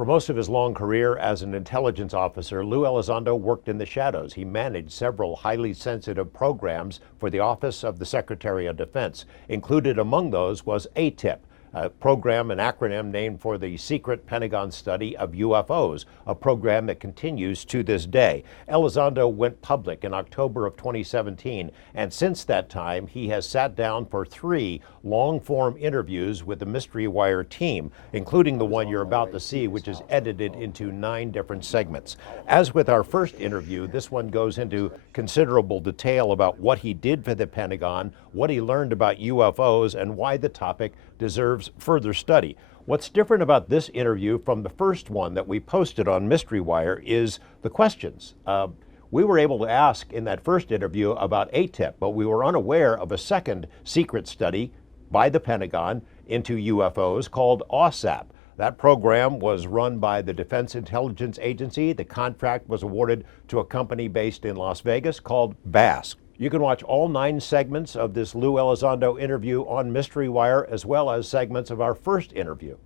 For most of his long career as an intelligence officer, Lou Elizondo worked in the shadows. He managed several highly sensitive programs for the Office of the Secretary of Defense. Included among those was ATIP, a program, an acronym named for the Secret Pentagon Study of UFOs, a program that continues to this day. Elizondo went public in October of 2017, and since that time, he has sat down for 3 long-form interviews with the Mystery Wire team, including the one you're about to see, which is edited into 9 different segments. As with our first interview, this one goes into considerable detail about what he did for the Pentagon, what he learned about UFOs, and why the topic deserves further study. What's different about this interview from the first one that we posted on Mystery Wire is the questions. We were able to ask in that first interview about ATIP, but we were unaware of a second secret study by the Pentagon into UFOs called OSAP. That program was run by the Defense Intelligence Agency. The contract was awarded to a company based in Las Vegas called BASC. You can watch all 9 segments of this Lou Elizondo interview on Mystery Wire, as well as segments of our first interview.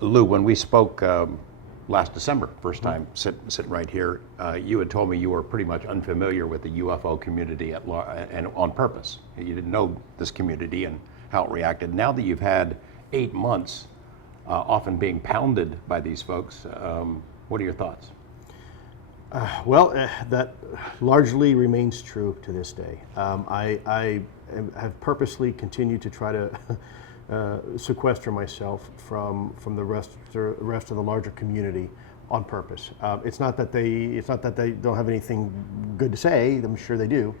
Lou, when we spoke last December, first time sitting right here, you had told me you were pretty much unfamiliar with the UFO community and on purpose. You didn't know this community and how it reacted. Now that you've had 8 months, often being pounded by these folks, what are your thoughts? That largely remains true to this day. I have purposely continued to try to sequester myself from the rest of the larger community on purpose. It's not that they don't have anything good to say. I'm sure they do,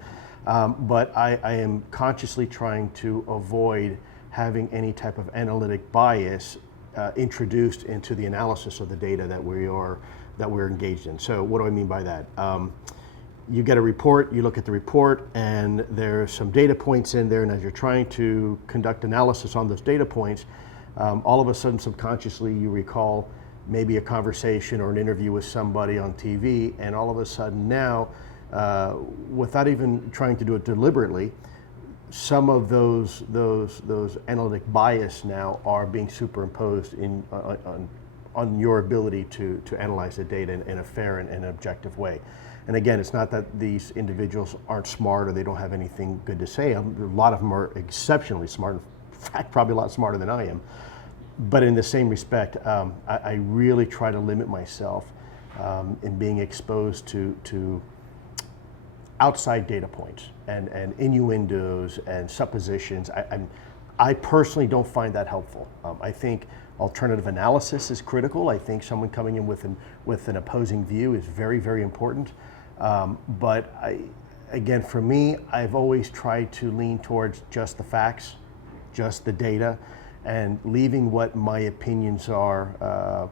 but I am consciously trying to avoid having any type of analytic bias introduced into the analysis of the data that we're engaged in. So what do I mean by that? You get a report, you look at the report, and there's some data points in there, and as you're trying to conduct analysis on those data points, all of a sudden subconsciously you recall maybe a conversation or an interview with somebody on TV, and all of a sudden now, without even trying to do it deliberately, some of those analytic bias now are being superimposed on your ability to analyze the data in a fair and objective way. And again, it's not that these individuals aren't smart or they don't have anything good to say. A lot of them are exceptionally smart, in fact, probably a lot smarter than I am. But in the same respect, I really try to limit myself in being exposed to outside data points and innuendos and suppositions. I personally don't find that helpful. I think alternative analysis is critical. I think someone coming in with an opposing view is very, very important. But again, for me, I've always tried to lean towards just the facts, just the data, and leaving what my opinions are,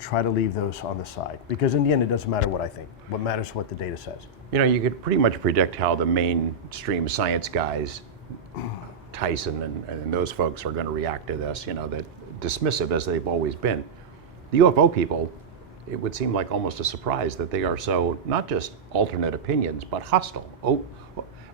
try to leave those on the side. Because in the end, it doesn't matter what I think. What matters is what the data says. You know, you could pretty much predict how the mainstream science guys, Tyson and those folks, are going to react to this, you know, that dismissive as they've always been. The UFO people, it would seem like almost a surprise that they are so, not just alternate opinions, but hostile. Oh,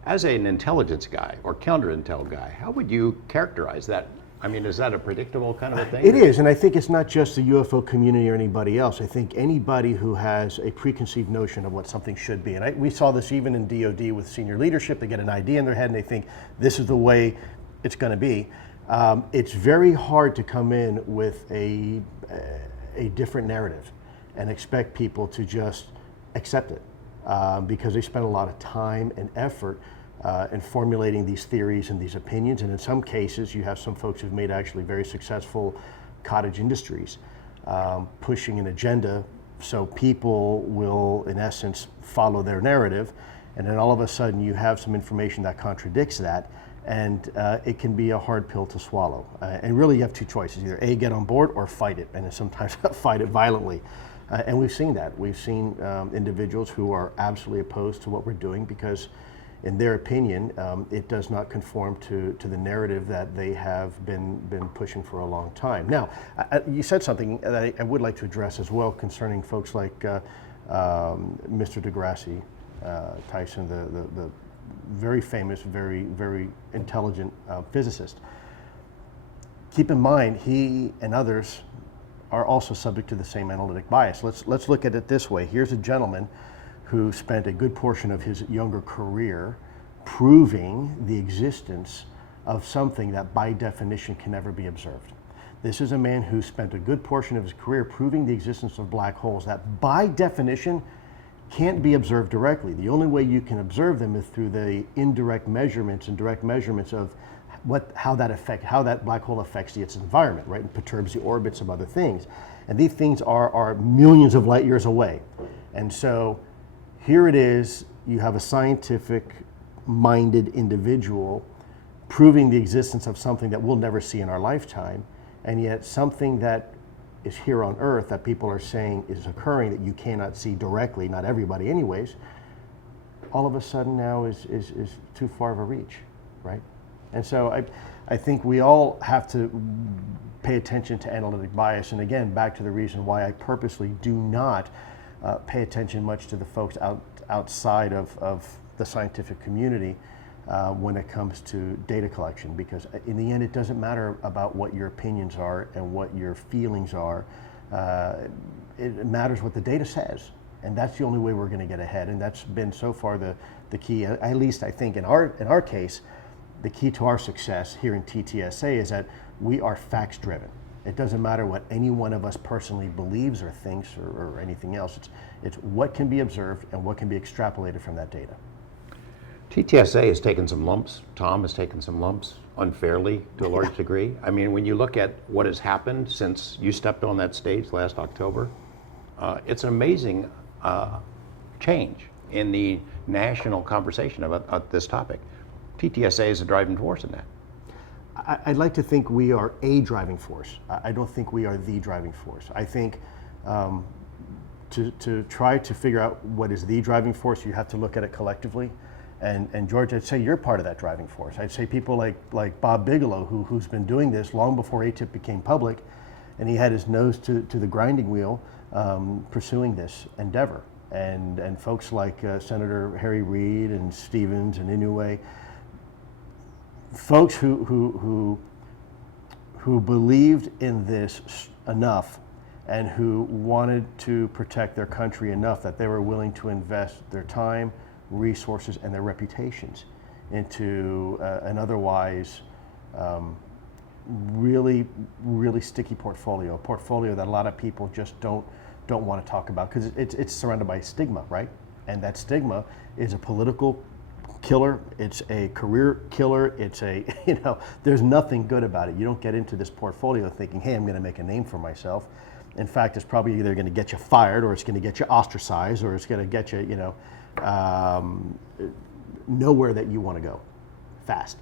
as an intelligence guy or counter-intel guy, how would you characterize that? I mean, is that a predictable kind of a thing? It is, and I think it's not just the UFO community or anybody else. I think anybody who has a preconceived notion of what something should be, and we saw this even in DOD with senior leadership. They get an idea in their head and they think this is the way it's going to be. It's very hard to come in with a different narrative and expect people to just accept it because they spend a lot of time and effort in formulating these theories and these opinions. And in some cases, you have some folks who've made actually very successful cottage industries pushing an agenda so people will, in essence, follow their narrative. And then all of a sudden, you have some information that contradicts that. And it can be a hard pill to swallow. And really, you have 2 choices: either A, get on board, or fight it, and sometimes fight it violently. And we've seen that. We've seen individuals who are absolutely opposed to what we're doing because, in their opinion, it does not conform to the narrative that they have been pushing for a long time. Now, you said something that I would like to address as well concerning folks like Mr. deGrasse Tyson, the very famous, very, very intelligent physicist. Keep in mind, he and others are also subject to the same analytic bias. Let's look at it this way. Here's a gentleman who spent a good portion of his younger career proving the existence of something that by definition can never be observed. This is a man who spent a good portion of his career proving the existence of black holes that by definition can't be observed directly. The only way you can observe them is through the indirect measurements and direct measurements of how that black hole affects its environment, right, and perturbs the orbits of other things. And these things are millions of light years away. And so here it is, you have a scientific-minded individual proving the existence of something that we'll never see in our lifetime, and yet something that is here on Earth that people are saying is occurring that you cannot see directly, not everybody anyways, all of a sudden now is too far of a reach, right? And so I think we all have to pay attention to analytic bias, and again, back to the reason why I purposely do not pay attention much to the folks outside of the scientific community when it comes to data collection, because in the end it doesn't matter about what your opinions are and what your feelings are. It matters what the data says, and that's the only way we're going to get ahead, and that's been so far the key, at least I think in our case, the key to our success here in TTSA is that we are facts driven. It doesn't matter what any one of us personally believes or thinks or anything else. It's what can be observed and what can be extrapolated from that data. TTSA has taken some lumps. Tom has taken some lumps unfairly to a large degree. I mean, when you look at what has happened since you stepped on that stage last October, it's an amazing change in the national conversation about this topic. TTSA is a driving force in that. I'd like to think we are a driving force. I don't think we are the driving force. I think to try to figure out what is the driving force, you have to look at it collectively. And George, I'd say you're part of that driving force. I'd say people like Bob Bigelow, who's been doing this long before ATIP became public, and he had his nose to the grinding wheel pursuing this endeavor. And folks like Senator Harry Reid and Stevens and Inouye, folks who believed in this enough and who wanted to protect their country enough that they were willing to invest their time, resources, and their reputations into an otherwise really sticky portfolio, a portfolio that a lot of people just don't want to talk about because it's surrounded by stigma, right? And that stigma is a political killer, it's a career killer, it's a, there's nothing good about it. You don't get into this portfolio thinking, hey, I'm going to make a name for myself. In fact, it's probably either going to get you fired, or it's going to get you ostracized, or it's going to get you, nowhere that you want to go fast.